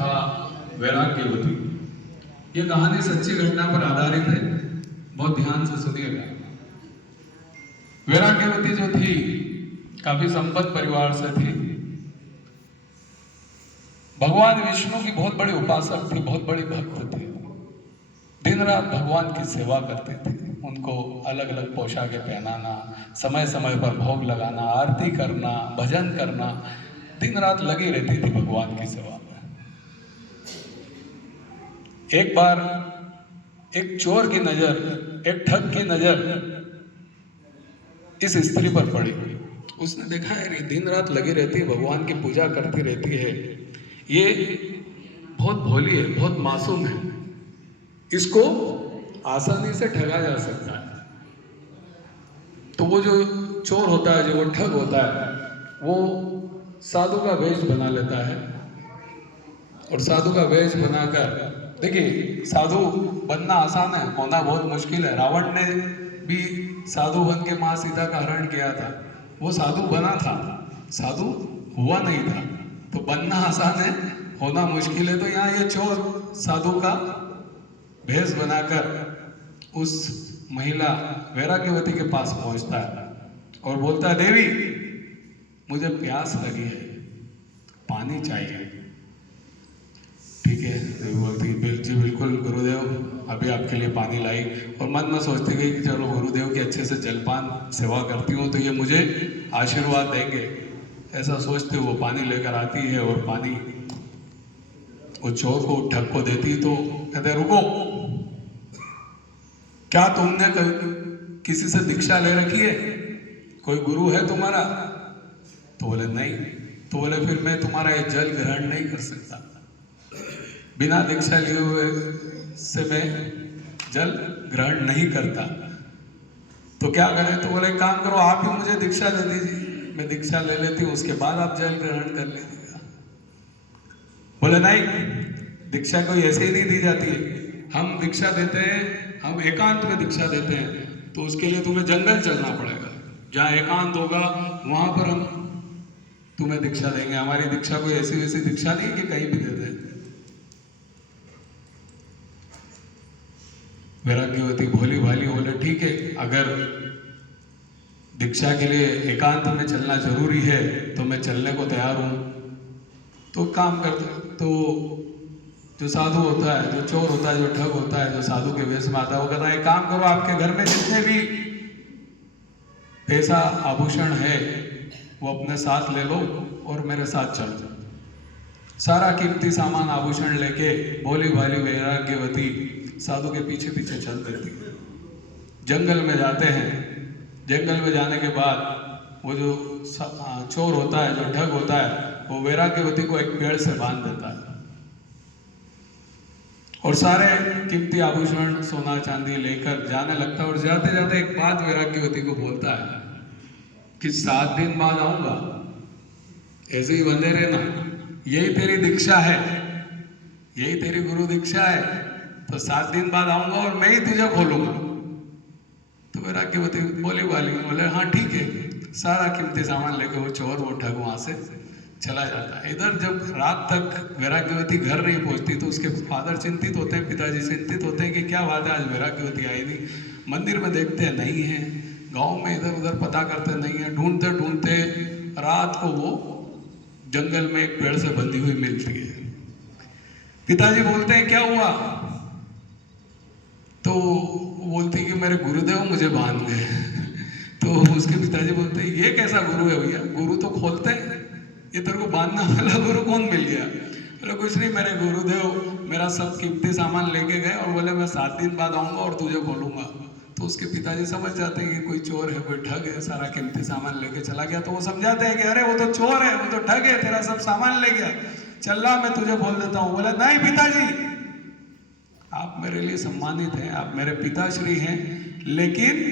कथा वैराग्यवती। ये कहानी सच्ची घटना पर आधारित है, बहुत ध्यान से सुनिएगा। वैराग्यवती जो थी काफी संपन्न परिवार से थी। भगवान विष्णु की बहुत बड़ी उपासक थी, बहुत बड़ी भक्त थी। दिन रात भगवान की सेवा करते थे। उनको अलग अलग पोशाकें पहनाना, समय समय पर भोग लगाना, आरती करना, भजन करना, दिन रात लगी रहती थी भगवान की सेवा में। एक बार एक चोर की नजर, एक ठग की नजर इस स्त्री पर पड़ी। उसने देखा है दिन रात लगी रहती है, भगवान की पूजा करती रहती है, ये बहुत भोली है, बहुत मासूम है, इसको आसानी से ठगा जा सकता है। तो वो जो चोर होता है, जो वो ठग होता है, वो साधु का वेश बना लेता है। और साधु का वेश बनाकर, देखिए साधु बनना आसान है, होना बहुत मुश्किल है। रावण ने भी साधु बन के माँ सीता का हरण किया था। वो साधु बना था, साधु हुआ नहीं था। तो बनना आसान है, होना मुश्किल है। तो यहाँ ये चोर साधु का भेष बनाकर उस महिला वैराग्यवती के पास पहुंचता है और बोलता है, देवी मुझे प्यास लगी है, पानी चाहिए। ठीक है, देवी बोलती, जी बिल्कुल गुरुदेव, अभी आपके लिए पानी लाई। और मन में सोचती गई कि चलो गुरुदेव की अच्छे से जलपान सेवा करती हूँ तो ये मुझे आशीर्वाद देंगे। ऐसा सोचते वो पानी लेकर आती है और पानी वो चोर को, ठग को देती। तो कहते, रुको, क्या तुमने किसी से दीक्षा ले रखी है? कोई गुरु है तुम्हारा? तो बोले नहीं। तो बोले फिर मैं तुम्हारा ये जल ग्रहण नहीं कर सकता, बिना दीक्षा लिए हुए से मैं जल ग्रहण नहीं करता। तो क्या करें? तो बोले काम करो, आप ही मुझे दीक्षा दे दीजिए, मैं दीक्षा ले लेती हूँ, उसके बाद आप जल ग्रहण कर लीजिएगा। बोले नहीं, दीक्षा कोई ऐसे ही नहीं दी जाती है। हम दीक्षा देते हैं, हम एकांत में दीक्षा देते हैं, तो उसके लिए तुम्हें जंगल चलना पड़ेगा। जहाँ एकांत होगा वहां पर हम तुम्हें दीक्षा देंगे। हमारी दीक्षा कोई ऐसी वैसी दीक्षा नहीं कि कहीं भी दे दें। वैराग्यवती भोली भाली बोले, ठीक है, अगर दीक्षा के लिए एकांत में चलना जरूरी है तो मैं चलने को तैयार हूं। तो काम करते, तो जो साधु होता है, जो चोर होता है, जो ठग होता है, जो साधु के वेश में आता है, वो कहता है, एक काम करो, आपके घर में जितने भी पैसा आभूषण है वो अपने साथ ले लो और मेरे साथ चलो। सारा कीमती सामान आभूषण लेके भोली भाली वैराग्यवती साधु के पीछे पीछे चल देती है। जंगल में जाते हैं। जंगल में जाने के बाद वो जो चोर होता है, जो ठग होता है, वो वैराग्यवती को एक पेड़ से बांध देता है और सारे कीमती आभूषण, सोना चांदी लेकर जाने लगता है। और जाते जाते एक बात वैराग्यवती को बोलता है कि 7 दिन बाद आऊंगा, ऐसे ही बंधे रहना, यही तेरी दीक्षा है, यही तेरी गुरु दीक्षा है, तो 7 दिन बाद आऊंगा और मैं ही तुझे खोलूंगा। तो वैराग्यवती बोली वाली बोले, हाँ ठीक है। सारा कीमती सामान लेके वो चोर, वो ठग वहां से चला जाता है। इधर जब रात तक वैराग्यवती घर नहीं पहुंचती तो उसके फादर चिंतित होते हैं, पिताजी चिंतित होते हैं कि क्या बात है, आज वैराग्यवती आई नहीं। मंदिर में देखते हैं नहीं है, गांव में इधर उधर पता करते नहीं है। ढूंढते ढूंढते रात को वो जंगल में एक पेड़ से बंधी हुई मिलती है। पिताजी बोलते हैं, क्या हुआ? तो बोलती कि मेरे गुरुदेव मुझे बांध गए। तो उसके पिताजी बोलते हैं, ये कैसा गुरु है भैया, गुरु तो खोलते हैं, ये तेरे को बांधने वाला गुरु कौन मिल गया? बोले कुछ नहीं, मेरे गुरुदेव मेरा सब कीमती सामान लेके गए और बोले मैं 7 दिन बाद आऊंगा और तुझे खोलूंगा। तो उसके पिताजी समझ जाते हैं कि कोई चोर है, कोई ठग है, सारा कीमती सामान लेके चला गया। तो वो समझाते हैं कि अरे वो तो चोर है, वो तो ठग है, तेरा सब सामान ले गया, चल रहा मैं तुझे खोल देता हूँ। बोला नहीं पिताजी, आप मेरे लिए सम्मानित हैं, आप मेरे पिताश्री हैं, लेकिन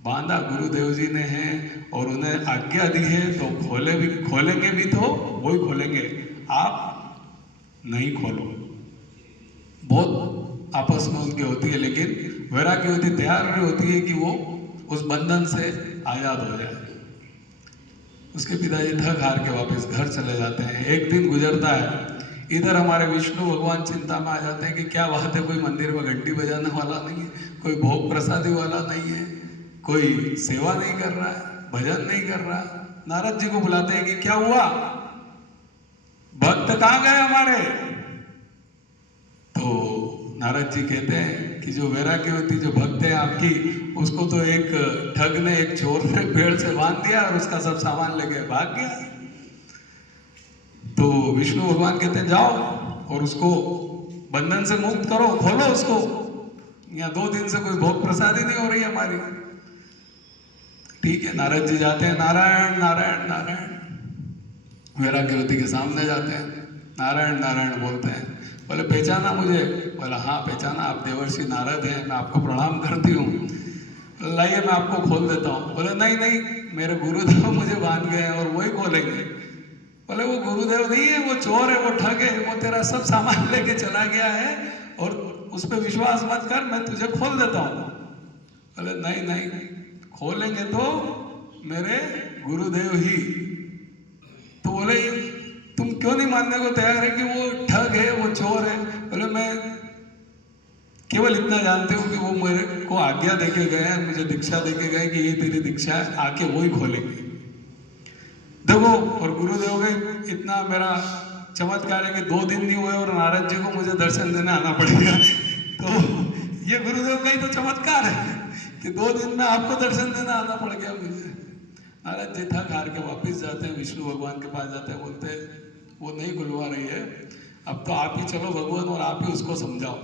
बांधा गुरुदेव जी ने है और उन्हें आज्ञा दी है, तो खोलेंगे भी तो वही खोलेंगे, आप नहीं खोलो। बहुत आपस में उनकी होती है, लेकिन वैराग्यवती तैयार नहीं होती है कि वो उस बंधन से आजाद हो जाए। उसके पिताजी थक हार के वापस घर चले जाते हैं। एक दिन गुजरता है, इधर हमारे विष्णु भगवान चिंता में आ जाते हैं कि क्या बात है, कोई मंदिर में घंटी बजाने वाला नहीं है, कोई भोग प्रसादी वाला नहीं है, कोई सेवा नहीं कर रहा है, भजन नहीं कर रहा है। नारद जी को बुलाते हैं कि क्या हुआ, भक्त कहाँ गए हमारे। तो नारद जी कहते हैं कि जो वैराग्यवती जो भक्त है आपकी, उसको तो एक ठग ने, एक चोर ने पेड़ से बांध दिया और उसका सब सामान लेके भाग गया। तो विष्णु भगवान कहते हैं जाओ और उसको बंधन से मुक्त करो, खोलो उसको, यहाँ 2 दिन से कोई भोग प्रसादी नहीं हो रही हमारी। ठीक है, नारद जी जाते हैं, नारायण नारायण नारायण, वैराग्यवती के सामने जाते हैं, नारायण नारायण बोलते हैं। बोले पहचाना मुझे? बोला हाँ पहचाना, आप देवर्षि नारद हैं, मैं आपको प्रणाम करती हूँ, लाइए मैं आपको खोल देता हूँ। बोले नहीं नहीं, मेरे गुरुदेव मुझे बांध गए हैं और वही खोलेंगे। बोले वो गुरुदेव नहीं है, वो चोर है, वो ठग है, वो तेरा सब सामान लेके चला गया है और उस पर विश्वास मत कर, मैं तुझे खोल देता हूँ। बोले नहीं नहीं, खोलेंगे तो मेरे गुरुदेव ही। तो बोले तुम क्यों नहीं मानने को तैयार है कि वो ठग है, वो चोर है? बोले मैं केवल इतना जानती हूँ कि वो मेरे को आज्ञा देके गए हैं, मुझे दीक्षा देके गए कि ये तेरी दीक्षा है, आके वही खोलेंगे। देखो, और गुरुदेव के इतना मेरा चमत्कार है कि 2 दिन नहीं हुए और नारद जी को मुझे दर्शन देने आना पड़ेगा। तो ये गुरुदेव का ही तो चमत्कार है कि 2 दिन में आपको दर्शन देने आना पड़ गया मुझे। नारद जी थक हार के वापिस जाते हैं, विष्णु भगवान के पास जाते हैं, बोलते हैं वो नहीं खुलवा रही है, अब तो आप ही चलो भगवान और आप ही उसको समझाओ।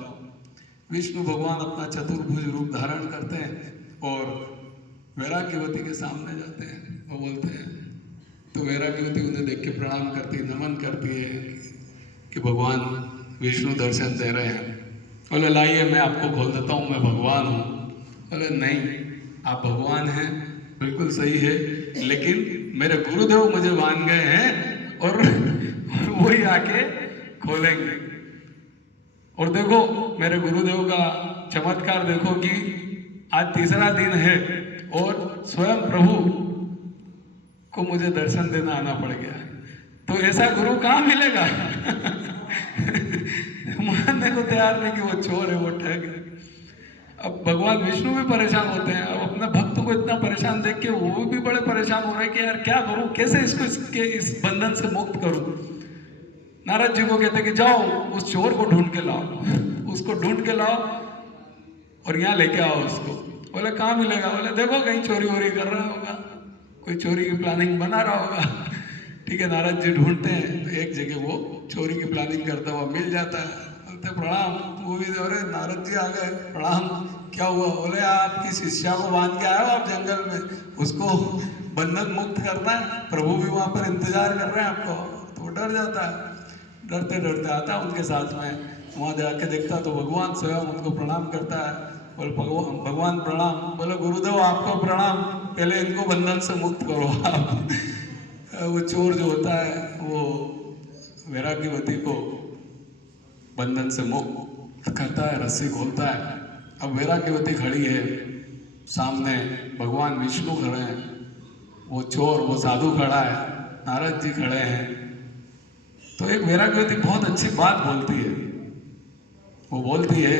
विष्णु भगवान अपना चतुर्भुज रूप धारण करते हैं और वैराग्यवती के सामने जाते हैं। वो बोलते हैं, तो वैराग्यवती उन्हें देख के प्रणाम करती है, नमन करती है कि भगवान विष्णु दर्शन दे रहे हैं। बोले लाइए मैं आपको खोल देता हूँ, मैं भगवान हूँ। बोले नहीं, आप भगवान हैं, बिल्कुल सही है, लेकिन मेरे गुरुदेव मुझे बांध गए हैं और वही आके खोलेंगे। और देखो मेरे गुरुदेव का चमत्कार देखो कि आज 3रा दिन है और स्वयं प्रभु को मुझे दर्शन देना आना पड़ गया। तो ऐसा गुरु कहाँ मिलेगा? मानने को तैयार नहीं कि वो चोर है, वो ठग है। अब भगवान विष्णु भी परेशान होते हैं, अब अपने भक्त को इतना परेशान देख के वो भी बड़े परेशान हो रहे हैं कि यार क्या करूं, कैसे इसको इस बंधन से मुक्त करूं। नारद जी को कहते हैं कि जाओ उस चोर को ढूंढ के लाओ, उसको ढूंढ के लाओ और यहाँ लेके आओ उसको। बोले कहाँ मिलेगा? बोले देखो कहीं चोरी वोरी कर रहा होगा, कोई चोरी की प्लानिंग बना रहा होगा। ठीक है, नारद जी ढूंढते हैं तो एक जगह वो चोरी की प्लानिंग करता हुआ मिल जाता है। बोलते प्रणाम। वो भी अरे नारद जी आ गए, प्रणाम, क्या हुआ? बोले आपकी शिष्या को बांध के आए हो आप जंगल में, उसको बंधन मुक्त करना है, प्रभु भी वहाँ पर इंतजार कर रहे हैं आपको। तो डर जाता है, डरते डरते आता है उनके साथ में, वहाँ जाके देखता तो भगवान स्वयं उनको प्रणाम करता है। बोले भगवान प्रणाम। बोले गुरुदेव आपको प्रणाम, पहले इनको बंधन से मुक्त करो आप। वो चोर जो होता है वो वैराग्यवती को बंधन से मुक्त करता है, रस्सी खोलता है। अब वैराग्यवती खड़ी है, सामने भगवान विष्णु खड़े हैं, वो चोर वो साधु खड़ा है, नारद जी खड़े हैं। तो एक वैराग्यवती बहुत अच्छी बात बोलती है। वो बोलती है,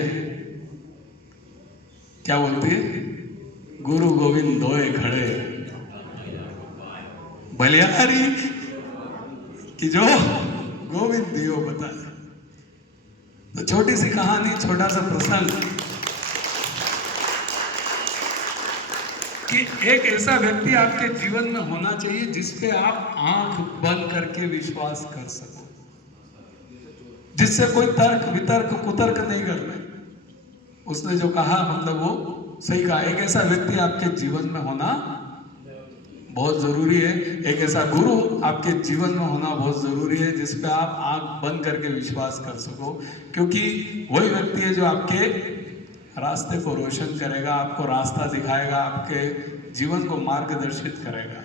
क्या बोलती है? गुरु गोविंद दोए खड़े बलिहारी कि जो गोविंद दियो बताए। तो छोटी सी कहानी, छोटा सा प्रसंग कि एक ऐसा व्यक्ति आपके जीवन में होना चाहिए जिसपे आप आंख बंद करके विश्वास कर सको, जिससे कोई तर्क वितर्क कुतर्क नहीं करना। उसने जो कहा मतलब वो सही कहा। एक ऐसा व्यक्ति आपके जीवन में होना बहुत जरूरी है, एक ऐसा गुरु आपके जीवन में होना बहुत जरूरी है जिसपे आप आंख बंद करके विश्वास कर सको, क्योंकि वही व्यक्ति है जो आपके रास्ते को रोशन करेगा, आपको रास्ता दिखाएगा, आपके जीवन को मार्गदर्शित करेगा।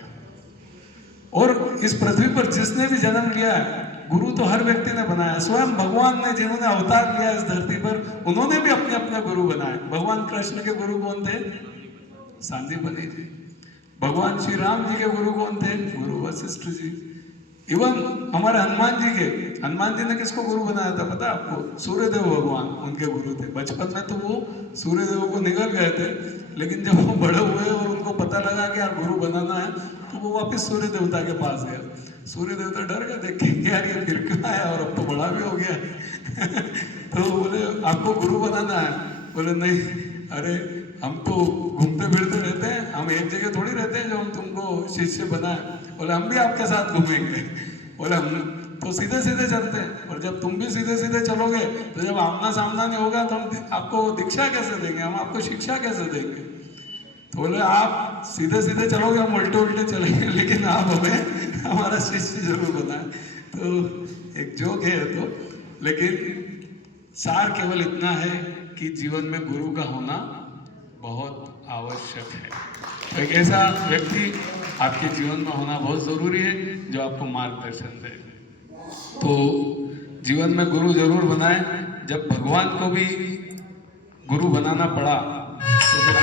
और इस पृथ्वी पर जिसने भी जन्म लिया है, गुरु तो हर व्यक्ति ने बनाया। स्वयं भगवान ने जिन्होंने अवतार लिया इस धरती पर, उन्होंने भी अपने अपने गुरु बनाए। भगवान कृष्ण के गुरु कौन थे? सांदीपनि जी। भगवान श्री राम जी के गुरु कौन थे? गुरु वशिष्ठ जी। इवन हमारे हनुमान जी ने किसको गुरु बनाया था पता है आपको? सूर्यदेव भगवान उनके गुरु थे। बचपन में तो वो सूर्यदेव को निगल गए थे, लेकिन जब वो बड़े हुए और उनको पता लगा कि यार गुरु बनाना है, तो वो वापस सूर्य देवता के पास गया। सूर्य देवता डर गए देख के कि यार ये फिर क्यों आया, और अब तो बड़ा भी हो गया तो बोले आपको गुरु बनाना है? बोले नहीं, अरे हम तो घूमते फिरते रहते हैं, हम एक जगह थोड़ी रहते हैं जो हम तुमको शिष्य बनाए। बोले हम भी आपके साथ घूमेंगे। बोले हम तो सीधे सीधे चलते हैं, और जब तुम भी सीधे सीधे चलोगे तो जब आमना सामना नहीं होगा तो हम आपको दीक्षा कैसे देंगे, हम आपको शिक्षा कैसे देंगे? तो बोले आप सीधे सीधे चलोगे, हम उल्टे उल्टे चलेंगे, लेकिन आप हमें हमारा शिष्य जरूर बनाए। तो एक जोक है तो, लेकिन सार केवल इतना है कि जीवन में गुरु का होना बहुत आवश्यक है। तो एक ऐसा व्यक्ति आपके जीवन में होना बहुत जरूरी है जो आपको मार्गदर्शन दे। तो जीवन में गुरु जरूर बनाए। जब भगवान को भी गुरु बनाना पड़ा तो फिर